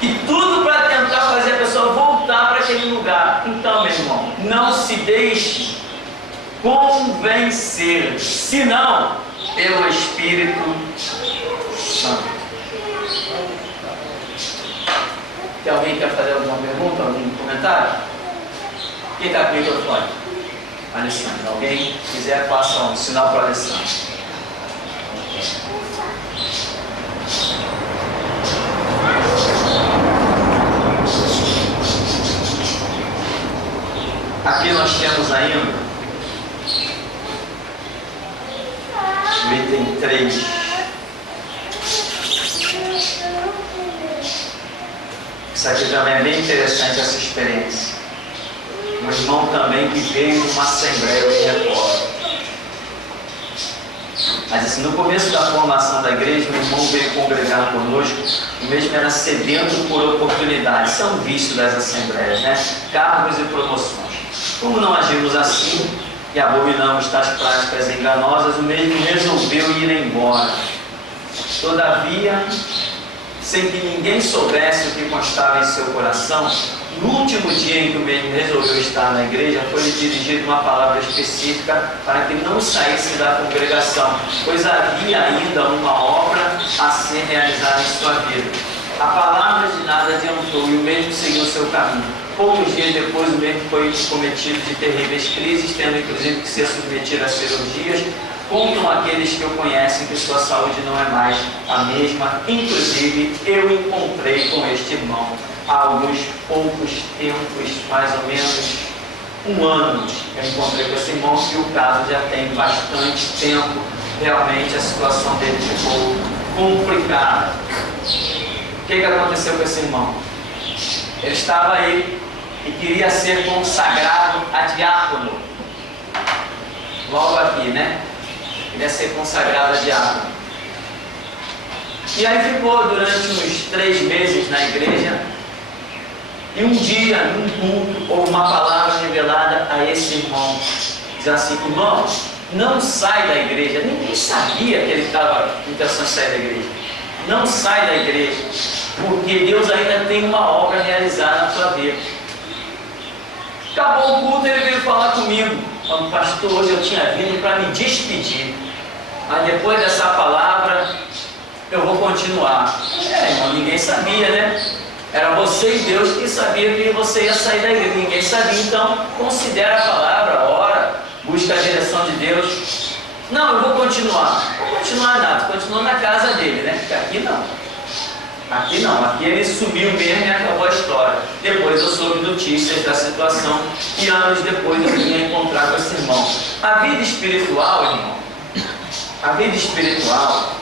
E tudo para tentar fazer a pessoa voltar para aquele lugar. Então, meu irmão, não se deixe convencer, senão pelo Espírito Santo. Tem alguém que quer fazer alguma pergunta, algum comentário? Quem está com o microfone? Alessandro. Alguém quiser, faça um sinal para o Alessandro. Aqui nós temos ainda o item 3. Isso aqui também é bem interessante, essa experiência. Um irmão também que veio de uma assembleia, eu me recordo. Mas assim, no começo da formação da igreja, o irmão veio congregar conosco, o mesmo era sedento por oportunidades. Isso é um vício das assembleias, né? Cargos e promoções. Como não agimos assim e abominamos tais práticas enganosas, o mesmo resolveu ir embora. Todavia, sem que ninguém soubesse o que constava em seu coração, no último dia em que o mesmo resolveu estar na igreja, foi-lhe dirigida uma palavra específica para que não saísse da congregação, pois havia ainda uma obra a ser realizada em sua vida. A palavra de nada adiantou e o mesmo seguiu o seu caminho. Poucos dias depois, o mesmo foi cometido de terríveis crises, tendo inclusive que ser submetido a cirurgias. Contam aqueles que o conhecem que sua saúde não é mais a mesma. Inclusive, eu encontrei com este irmão há alguns poucos tempos, mais ou menos um ano. Eu encontrei com esse irmão e o caso já tem bastante tempo. Realmente a situação dele ficou complicada. O que aconteceu com esse irmão? Ele estava aí e queria ser consagrado a diácono. Logo aqui, né? Queria ser consagrado a diácono. E aí ficou durante uns 3 meses na igreja. E um dia, num culto, houve uma palavra revelada a esse irmão. Diz assim: irmão, não sai da igreja. Ninguém sabia que ele estava com intenção de sair da igreja. Não sai da igreja, porque Deus ainda tem uma obra realizada na sua vida. Acabou o culto, ele veio falar comigo. Falando: pastor, hoje eu tinha vindo para me despedir, mas depois dessa palavra eu vou continuar. Irmão, ninguém sabia, né? Era você e Deus que sabia que você ia sair da igreja. Ninguém sabia, então considera a palavra, ora, busca a direção de Deus. Não, eu vou continuar. Não vou continuar nada, continua na casa dele, né? Porque aqui não. Aqui não, aqui ele sumiu mesmo e acabou a história. Depois eu soube notícias da situação e anos depois eu vim encontrar com esse irmão. A vida espiritual, irmão, a vida espiritual,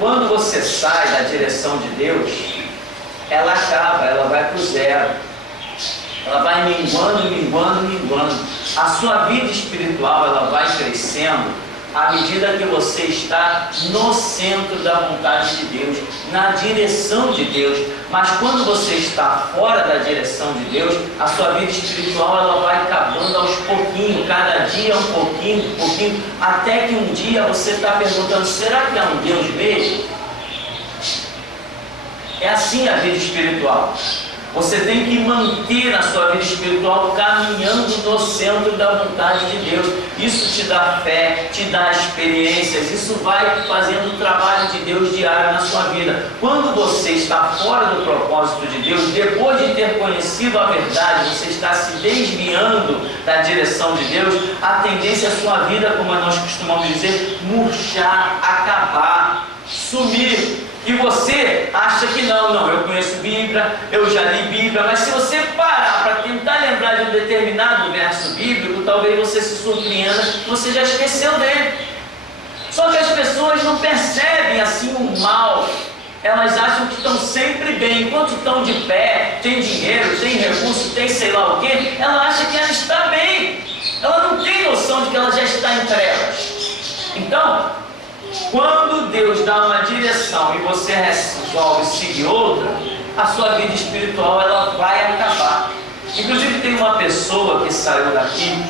quando você sai da direção de Deus, ela acaba, ela vai para o zero. Ela vai minguando, minguando, minguando. A sua vida espiritual, ela vai crescendo à medida que você está no centro da vontade de Deus, na direção de Deus. Mas quando você está fora da direção de Deus, a sua vida espiritual ela vai acabando aos pouquinhos, cada dia um pouquinho, até que um dia você está perguntando: será que é um Deus mesmo? É assim a vida espiritual. Você tem que manter a sua vida espiritual caminhando no centro da vontade de Deus. Isso te dá fé, te dá experiências, isso vai fazendo o trabalho de Deus diário na sua vida. Quando você está fora do propósito de Deus, depois de ter conhecido a verdade, você está se desviando da direção de Deus, a tendência é a sua vida, como nós costumamos dizer, murchar, acabar, sumir. E você acha que não, eu conheço Bíblia, eu já li Bíblia, mas se você parar para tentar lembrar de um determinado verso bíblico, talvez você se surpreenda, você já esqueceu dele. Só que as pessoas não percebem assim o mal. Elas acham que estão sempre bem, enquanto estão de pé, tem dinheiro, tem recurso, tem sei lá o que, ela acha que ela está bem. Ela não tem noção de que ela já está em trevas. Então, quando Deus dá uma direção e você resolve seguir outra, a sua vida espiritual ela vai acabar. Inclusive tem uma pessoa que saiu daqui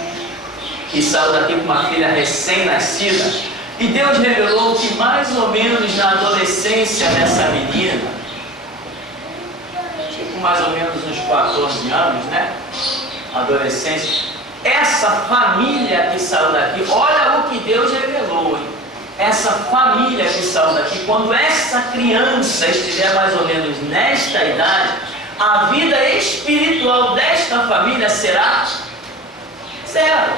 com uma filha recém-nascida, e Deus revelou que mais ou menos na adolescência dessa menina, tipo mais ou menos uns 14 anos, né? Adolescência, essa família que saiu daqui, olha o que Deus revelou, hein? Essa família que saiu daqui, quando essa criança estiver mais ou menos nesta idade, a vida espiritual desta família será zero.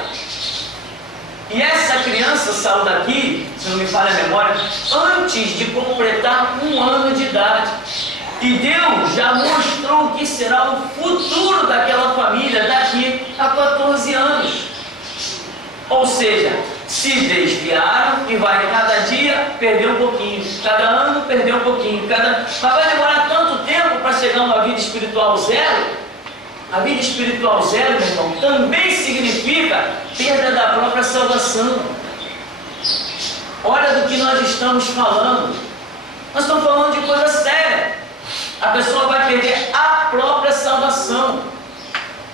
E essa criança saiu daqui, se não me falha a memória, antes de completar 1 ano de idade. E Deus já mostrou o que será o futuro daquela família daqui a 14 anos. Ou seja, se desviaram e vai cada dia perder um pouquinho, cada ano perder um pouquinho, mas vai demorar tanto tempo para chegar a uma vida espiritual zero. A vida espiritual zero, meu irmão, também significa perda da própria salvação. Olha do que nós estamos falando. Nós estamos falando de coisa séria. A pessoa vai perder a própria salvação.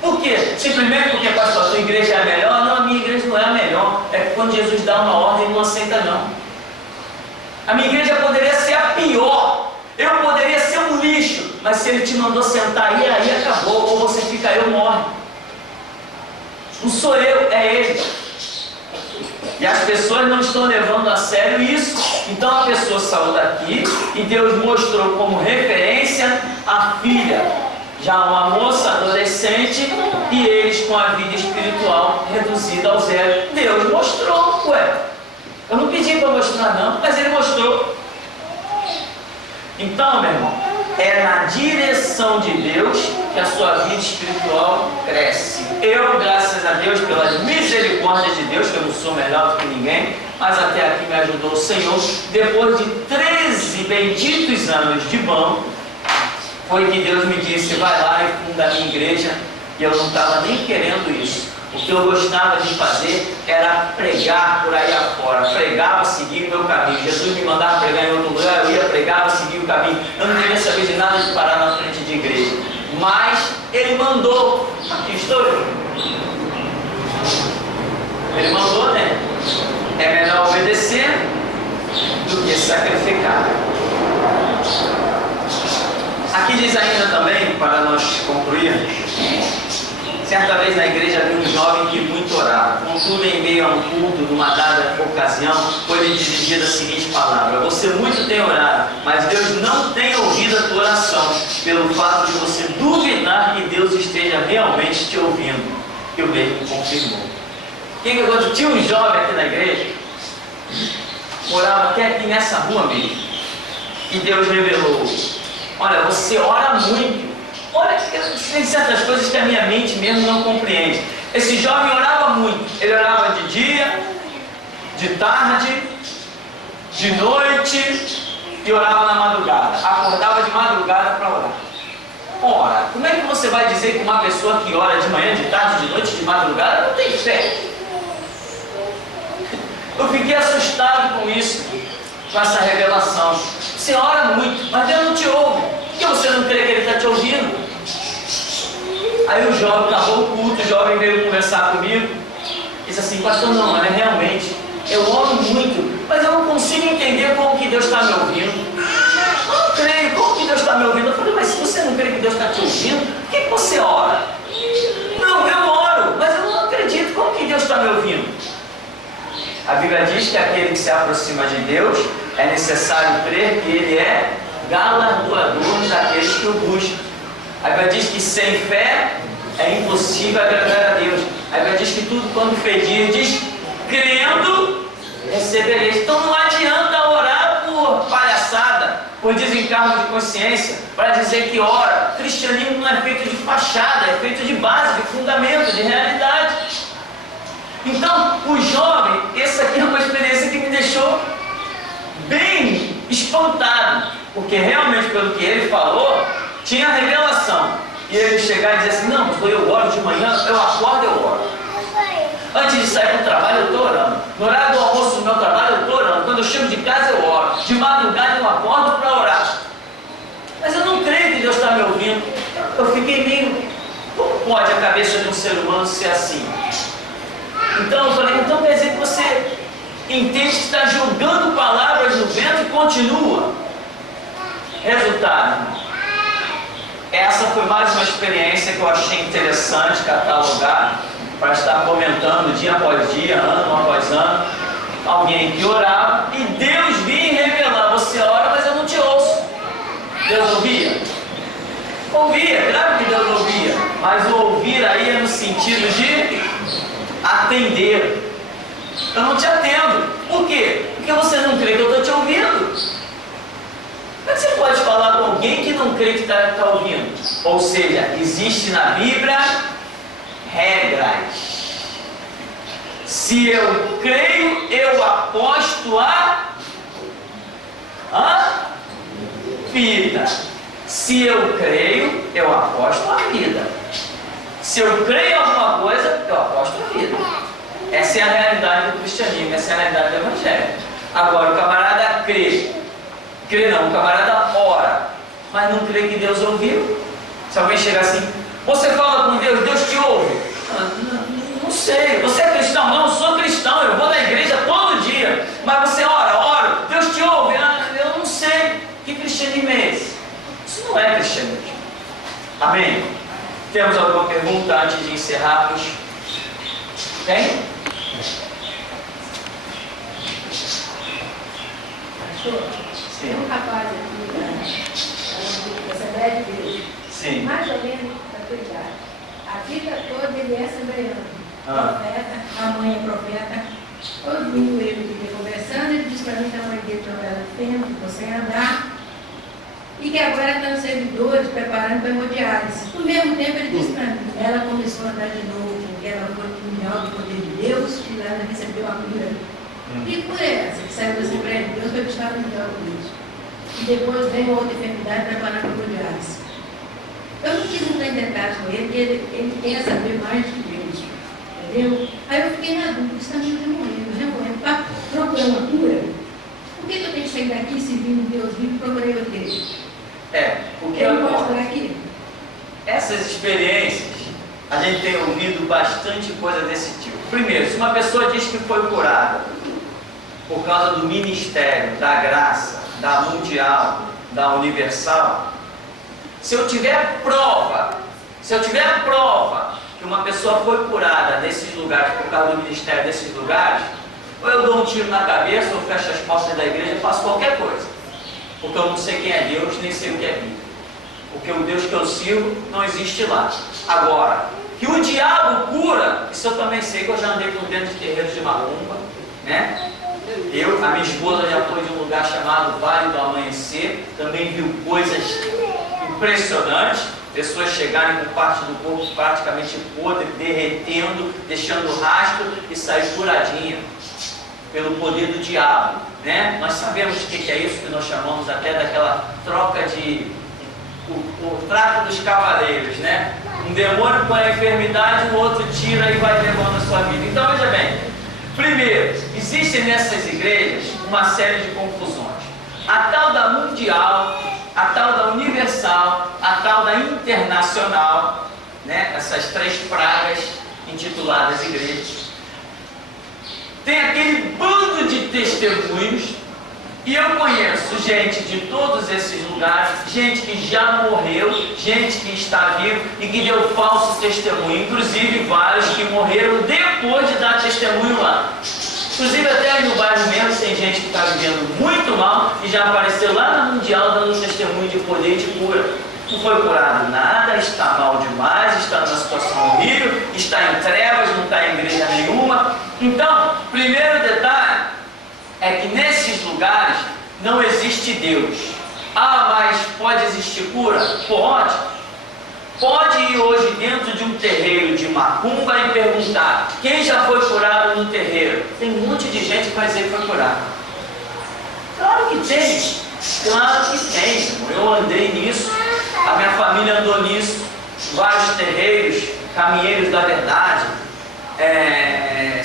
Por quê? Simplesmente porque, pastor, a sua igreja é a melhor? Não, a minha igreja não é a melhor. É que quando Jesus dá uma ordem, não aceita não. A minha igreja poderia ser a pior. Eu poderia ser um lixo. Mas se ele te mandou sentar aí acabou. Ou você fica aí ou morre. Não sou eu, é ele. E as pessoas não estão levando a sério isso. Então a pessoa saiu daqui e Deus mostrou como referência a filha, já uma moça adolescente, e eles com a vida espiritual reduzida ao zero. Deus mostrou, ué. Eu não pedi para mostrar não, mas ele mostrou. Então, meu irmão, é na direção de Deus que a sua vida espiritual cresce. Eu, graças a Deus, pelas misericórdias de Deus, que eu não sou melhor do que ninguém, mas até aqui me ajudou o Senhor, depois de 13 benditos anos de banco, foi que Deus me disse, vai lá e funda a minha igreja, e eu não estava nem querendo isso. O que eu gostava de fazer era pregar por aí afora, pregava, seguir o meu caminho. Jesus me mandava pregar em outro lugar, eu ia pregar, seguir o caminho. Eu não queria saber de nada de parar na frente de igreja. Mas Ele mandou, aqui estou eu. Ele mandou, né? É melhor obedecer do que sacrificar. Aqui diz ainda também, para nós concluirmos, certa vez na igreja havia um jovem que muito orava. Contudo, em meio a um culto, numa dada ocasião, foi-lhe dirigida a seguinte palavra: você muito tem orado, mas Deus não tem ouvido a tua oração, pelo fato de você duvidar que Deus esteja realmente te ouvindo. E o mesmo confirmou. Quem que eu tinha um jovem aqui na igreja, morava até aqui nessa rua mesmo, e Deus revelou: olha, você ora muito. Olha, tem certas coisas que a minha mente mesmo não compreende. Esse jovem orava muito. Ele orava de dia, de tarde, de noite e orava na madrugada. Acordava de madrugada para orar. Ora, como é que você vai dizer que uma pessoa que ora de manhã, de tarde, de noite, de madrugada, não tem fé? Eu fiquei assustado com isso, com essa revelação. Você ora muito, mas Deus não te ouve. Por que você não crê que Ele está te ouvindo? Aí o jovem acabou o culto, o jovem veio conversar comigo, disse assim: pastor, não, é realmente, eu oro muito, mas eu não consigo entender como que Deus está me ouvindo. Eu não creio, como que Deus está me ouvindo? Eu falei: mas se você não crê que Deus está te ouvindo, por que você ora? Não, eu oro, mas eu não acredito, como que Deus está me ouvindo? A Bíblia diz que aquele que se aproxima de Deus, é necessário crer que Ele é galardoador daqueles que o buscam. A Bíblia diz que sem fé é impossível agradar a Deus. A Bíblia diz que tudo quando pedirdes, crendo, recebereis. Então não adianta orar por palhaçada. por desencargo de consciência, para dizer que, ora, cristianismo não é feito de fachada, é feito de base, de fundamento, de realidade. Então, o jovem, essa aqui é uma experiência que me deixou bem espantado, porque realmente, pelo que ele falou, tinha revelação. E ele chegar e dizer assim: não, pastor, eu oro de manhã, eu acordo, eu oro. Antes de sair para o trabalho, eu estou orando. No horário do almoço do meu trabalho, eu estou orando. Quando eu chego de casa, eu oro. De madrugada, eu acordo para orar. Mas eu não creio que Deus está me ouvindo. Eu fiquei meio... Como pode a cabeça de um ser humano ser assim? Então eu falei: então quer dizer que você entende que está jogando palavras no vento e continua. Resultado: essa foi mais uma experiência que eu achei interessante catalogar, para estar comentando dia após dia, ano após ano. Alguém que orava e Deus vinha revelar: você ora, mas eu não te ouço. Deus ouvia? Ouvia, claro que Deus ouvia, mas o ouvir aí é no sentido de atender. Eu não te atendo. Por quê? Porque você não crê que eu estou te ouvindo. Como é que você pode falar com alguém que não crê que está ouvindo? Ou seja, existe na Bíblia regras. Se eu creio, eu aposto a vida. Se eu creio, eu aposto a vida. Se eu creio em alguma coisa, eu aposto a vida. Essa é a realidade do cristianismo, essa é a realidade do evangelho. Agora, o camarada crê não, o camarada ora, mas não crê que Deus ouviu. Se alguém chegar assim: você fala com Deus, Deus te ouve? Não sei. Você é cristão? Não, eu sou cristão, eu vou na igreja todo dia. Mas você ora, Deus te ouve? Eu não sei. Que cristianismo é esse? Isso não é cristianismo. Amém? Temos alguma pergunta antes de encerrarmos? Tem? Tem um rapaz aqui da Assembleia de Deus. Sim. Mais ou menos da tua idade. A vida toda ele é assembleiano. Profeta, a mãe é profeta. Todo domingo ele fica conversando, ele diz para mim que a mãe dele trabalha no tempo, que você andar. E que agora está nos servidores preparando para hemodiálise. No mesmo tempo ele disse para mim: ela começou a andar de novo, porque ela foi mundial do poder de Deus e lá ela recebeu a cura. E por essa, que saiu da Assembleia de Deus, foi buscar o mundial com Deus. E depois veio outra enfermidade preparando para hemodiálise. Eu não quis entrar em detalhes com ele, porque ele quer saber mais do que Deus. Entendeu? Aí eu fiquei na dúvida: está me remoendo, para procurar uma cura. Por que eu tenho que sair daqui servindo Deus vivo e procurei outra igreja? O que eu posso falar aqui? Essas experiências, a gente tem ouvido bastante coisa desse tipo. Primeiro, se uma pessoa diz que foi curada por causa do ministério, da graça, da mundial, da universal, se eu tiver prova que uma pessoa foi curada desses lugares por causa do ministério desses lugares, ou eu dou um tiro na cabeça, ou fecho as portas da igreja e faço qualquer coisa. Porque eu não sei quem é Deus, nem sei o que é Bíblia. Porque o Deus que eu sirvo não existe lá. Agora, que o diabo cura, isso eu também sei, que eu já andei por dentro de terreiros de macumba, né? A minha esposa já foi de um lugar chamado Vale do Amanhecer, também viu coisas impressionantes, pessoas chegarem com parte do corpo praticamente podre, derretendo, deixando rastro e sair curadinha pelo poder do diabo, né? Nós sabemos o que é isso, que nós chamamos até daquela troca de o trato dos cavaleiros, né? Um demônio põe a enfermidade, o outro tira e vai levando a sua vida. Então veja bem, primeiro, existe nessas igrejas uma série de confusões. A tal da mundial, a tal da universal, a tal da internacional, né? Essas três pragas intituladas igrejas. Tem aquele bando de testemunhos, e eu conheço gente de todos esses lugares, gente que já morreu, gente que está vivo e que deu falso testemunho, inclusive vários que morreram depois de dar testemunho lá. Inclusive até aí no bairro mesmo tem gente que está vivendo muito mal e já apareceu lá na mundial dando testemunho de poder e de cura. Não foi curado nada, está mal demais, está numa situação horrível, está em trevas, não está em igreja nenhuma. Então, primeiro detalhe é que nesses lugares não existe Deus. Ah, mas pode existir cura? Pode. Pode ir hoje dentro de um terreiro de macumba e perguntar: quem já foi curado no terreiro? Tem um monte de gente que vai dizer que foi curado. Claro que tem. Claro que tem. Eu andei nisso, a minha família andou nisso. Vários terreiros, caminheiros da verdade,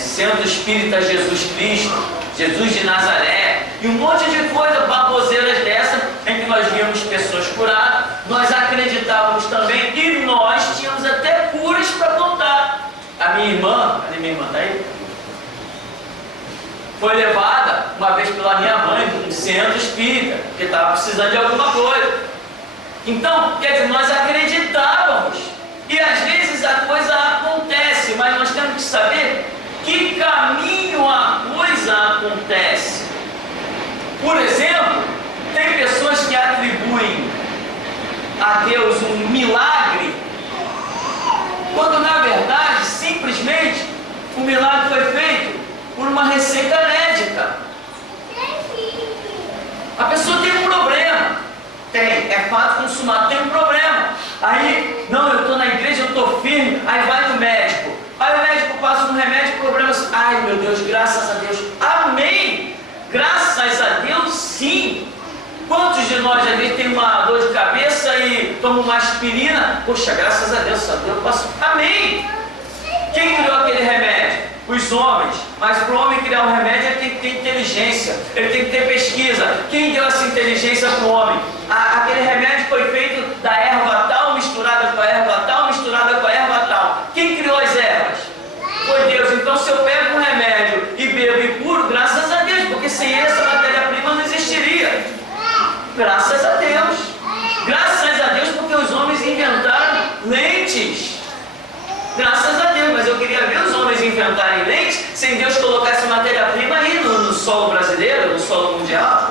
Centro Espírita Jesus Cristo, Jesus de Nazaré, e um monte de coisa, baboseiras dessa, em que nós víamos pessoas curadas. Nós acreditávamos também e nós tínhamos até curas para contar. A minha irmã, cadê minha irmã? Está aí? Foi levada uma vez pela minha mãe num centro espírita, porque estava precisando de alguma coisa. Então, quer dizer, nós acreditávamos, e às vezes a coisa acontece, mas nós temos que saber que caminho a coisa acontece. Por exemplo, tem pessoas que atribuem a Deus um milagre, quando na verdade, simplesmente, o milagre foi feito por uma receita médica. A pessoa tem um problema. É fato consumado, tem um problema. Aí, não, eu estou na igreja, eu estou firme. Aí vai no médico. Aí o médico passa um remédio, problema. Ai meu Deus, graças a Deus. Amém. Graças a Deus, sim. Quantos de nós às vezes tem uma dor de cabeça e toma uma aspirina? Poxa, graças a Deus eu passo. Amém. Quem criou aquele remédio? Os homens. Mas para o homem criar um remédio, ele tem que ter inteligência, ele tem que ter pesquisa. Quem deu essa inteligência para o homem? Aquele remédio foi feito da erva tal, misturada com a erva tal, misturada com a erva tal. Quem criou as ervas? Foi Deus. Então, se eu pego um remédio e bebo e curo, graças a Deus, porque sem essa matéria-prima não existiria. Graças a Deus. Graças a Deus, porque os homens inventaram lentes. Graças a Deus, mas eu queria ver os homens inventarem lentes sem Deus colocar essa matéria-prima aí no solo brasileiro, no solo mundial.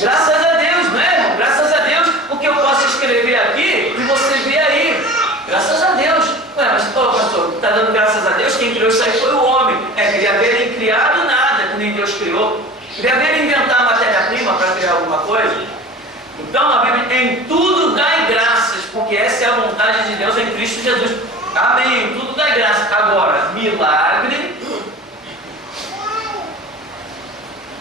Graças a Deus, não é, irmão? Graças a Deus, porque eu posso escrever aqui e você vê aí. Graças a Deus. Ué, mas, pastor, está dando graças a Deus? Quem criou isso aí foi o homem. Queria ver ele criado nada, que nem Deus criou. Queria ver ele inventar matéria-prima para criar alguma coisa. Então, a Bíblia, em tudo dai graças, porque essa é a vontade de Deus em Cristo Jesus. Amém, em tudo dai graças. Agora, milagre,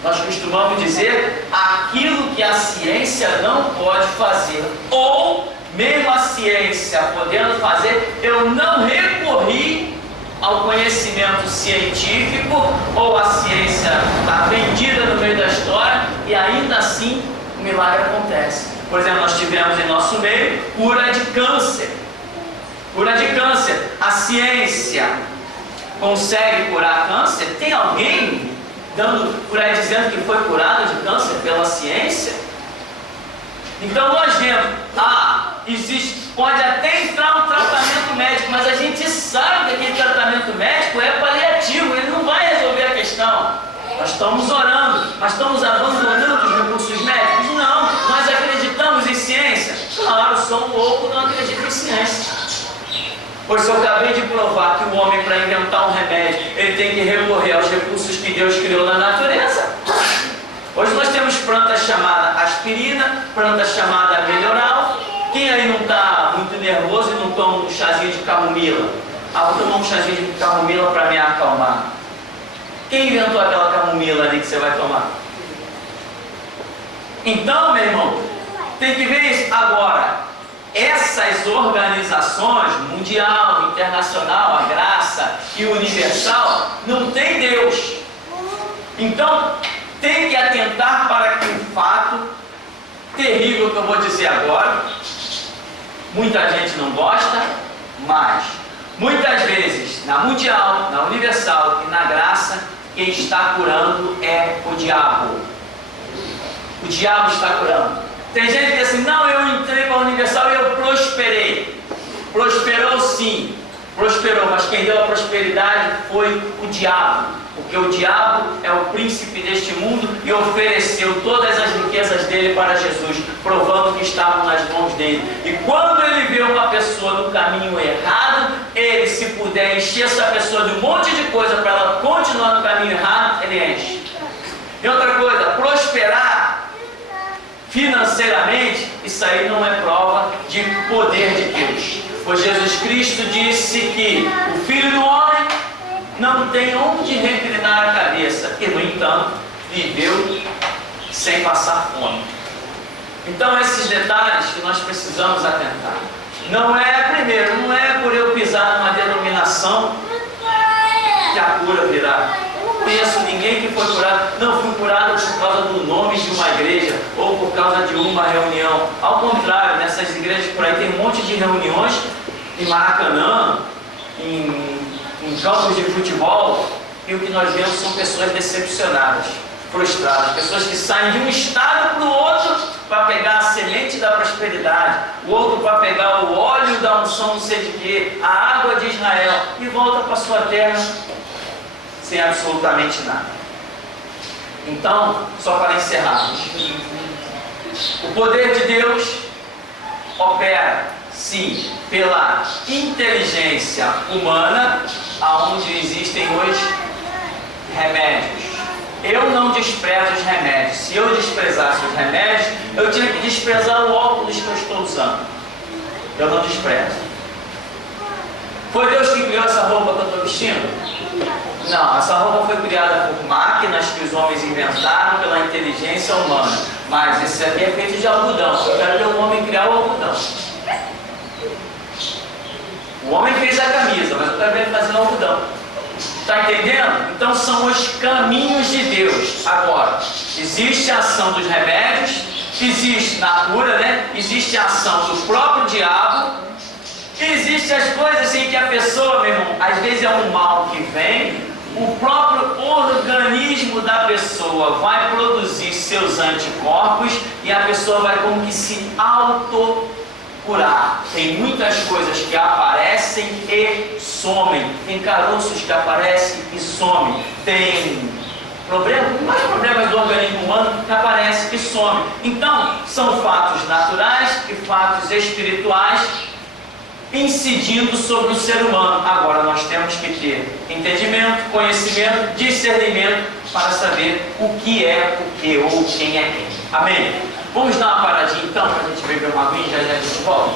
nós costumamos dizer aquilo que a ciência não pode fazer, ou mesmo a ciência podendo fazer, eu não recorri ao conhecimento científico, ou a ciência está vendida no meio da história, e ainda assim o milagre acontece. Por exemplo, nós tivemos em nosso meio cura de câncer. Cura de câncer. A ciência consegue curar câncer? Tem alguém dando por aí dizendo que foi curado de câncer pela ciência? Então nós vemos, existe, pode até entrar um tratamento médico, mas a gente sabe que aquele tratamento médico é paliativo, ele não vai resolver a questão. Nós estamos orando, mas estamos abandonando os recursos médicos? Não. Nós acreditamos em ciência? Claro, sou um louco, não acredito em ciência. Pois eu acabei de provar que o homem, para inventar um remédio, ele tem que recorrer aos recursos que Deus criou na natureza. Hoje nós temos planta chamada aspirina, planta chamada melhoral. Quem aí não está muito nervoso e não toma um chazinho de camomila? Vou tomar um chazinho de camomila para me acalmar. Quem inventou aquela camomila ali que você vai tomar? Então, meu irmão, tem que ver isso. Agora, essas organizações, mundial, internacional, a graça e universal, não tem Deus. Então, tem que atentar para que um fato terrível que eu vou dizer agora, muita gente não gosta, mas muitas vezes, na mundial, na universal e na graça, quem está curando é o diabo. O diabo está curando. Tem gente que diz assim, não, eu entrei para a universal e eu prosperei. Prosperou sim, prosperou, mas quem deu a prosperidade foi o diabo. Porque o diabo é o príncipe deste mundo e ofereceu todas as riquezas dele para Jesus, provando que estavam nas mãos dele. E quando ele vê uma pessoa no caminho errado, ele, se puder encher essa pessoa de um monte de coisa para ela continuar no caminho errado, ele enche. E outra coisa, prosperar financeiramente, isso aí não é prova de poder de Deus. Pois Jesus Cristo disse que o Filho do Homem não tem onde reclinar a cabeça, e, no entanto, viveu sem passar fome. Então, esses detalhes que nós precisamos atentar. Não é por eu pisar numa denominação que a cura virá. Eu não conheço ninguém que foi curado. Não fui curado por causa do nome de uma igreja ou por causa de uma reunião. Ao contrário, nessas igrejas por aí tem um monte de reuniões em Maracanã, em campos de futebol, e o que nós vemos são pessoas decepcionadas, frustradas, pessoas que saem de um estado para o outro para pegar a semente da prosperidade, o outro para pegar o óleo da unção não sei de quê, a água de Israel, e volta para a sua terra sem absolutamente nada. Então, só para encerrarmos, o poder de Deus opera, sim, pela inteligência humana, aonde existem os remédios. Eu não desprezo os remédios. Se eu desprezasse os remédios, eu tinha que desprezar o óculos que eu estou usando. Eu não desprezo. Foi Deus que criou essa roupa que eu estou vestindo? Não, essa roupa foi criada por máquinas que os homens inventaram pela inteligência humana. Mas esse aqui é feito de algodão. Eu quero ver o homem criar o algodão. O homem fez a camisa, mas eu quero ver ele fazer o algodão. Está entendendo? Então são os caminhos de Deus. Agora, existe a ação dos remédios, existe na cura, né? Existe a ação do próprio diabo, existe as coisas assim que a pessoa, meu irmão, às vezes é um mal que vem, o próprio organismo da pessoa vai produzir seus anticorpos e a pessoa vai como que se curar. Tem muitas coisas que aparecem e somem. Tem caroços que aparecem e somem. Tem mais problemas do organismo humano que aparecem e somem. Então, são fatos naturais e fatos espirituais incidindo sobre o ser humano. Agora, nós temos que ter entendimento, conhecimento, discernimento para saber o que é o que ou quem é quem. Amém? Vamos dar uma paradinha então para a gente beber uma aguinha e já a gente volta.